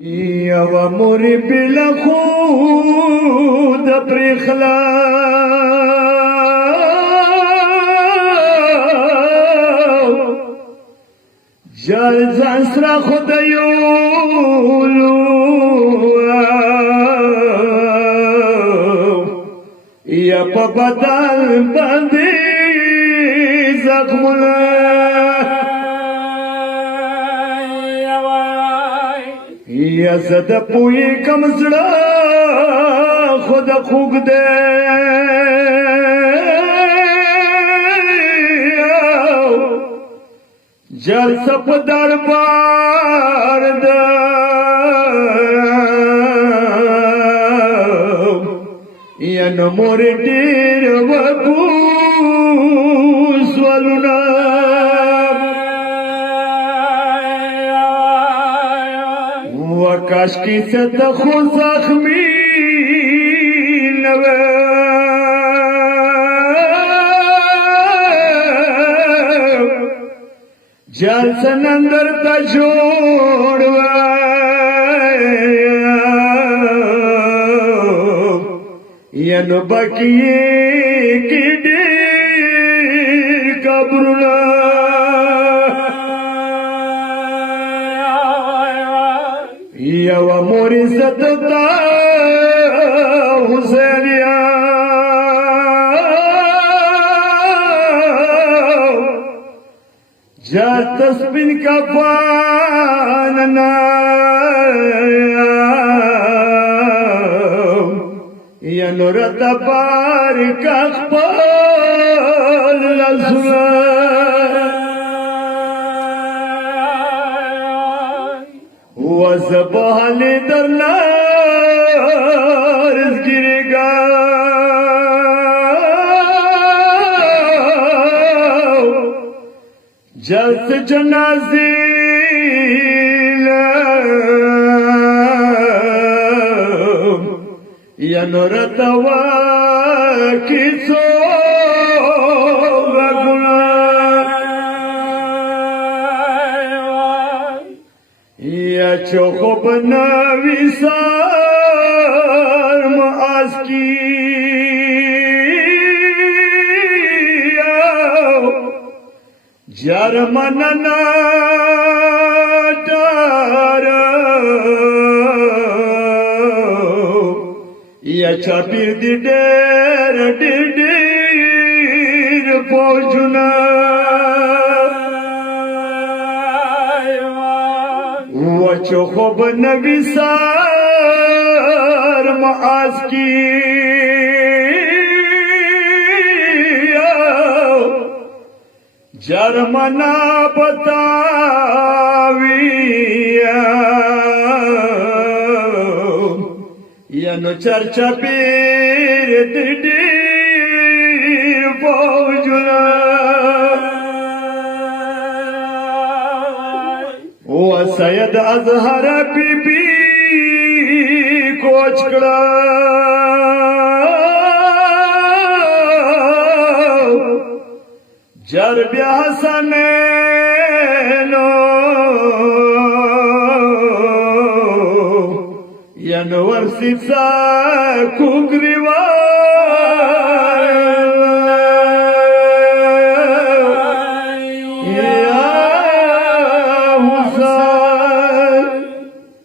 يوا موري بلا خود پرخلا جال زنسرا خدایولو یا پا بدل بندی زخمولا یا زده پوی کم زړه خود خوږ دی جلسه په دربار ده یا نو مورې ډېر وکړو سوالونه کاش کی ست خو زخمی نوے جال سنندر تا جوڑوا ینو بکیے کی دیر قبرنا یوا موری زدتا حسینیا جات سپین کا پاننا یا نورت بار کا خپل لزلا وزبال درنا رزگیرگا جلس جنازی یا نورتوا کسو چوخو بناوی سار معاذ کی جرمننا دارا یا چاپیر دی دیر دیر دیر پوچنا وچو خوب نبی سار معاذ کی جرمنا بتاوی یا نو چرچا پیر دی پوجنا سید اظہر بی بی کوچ کڑا جر بیا حسنینو ینور سیسا کگریوان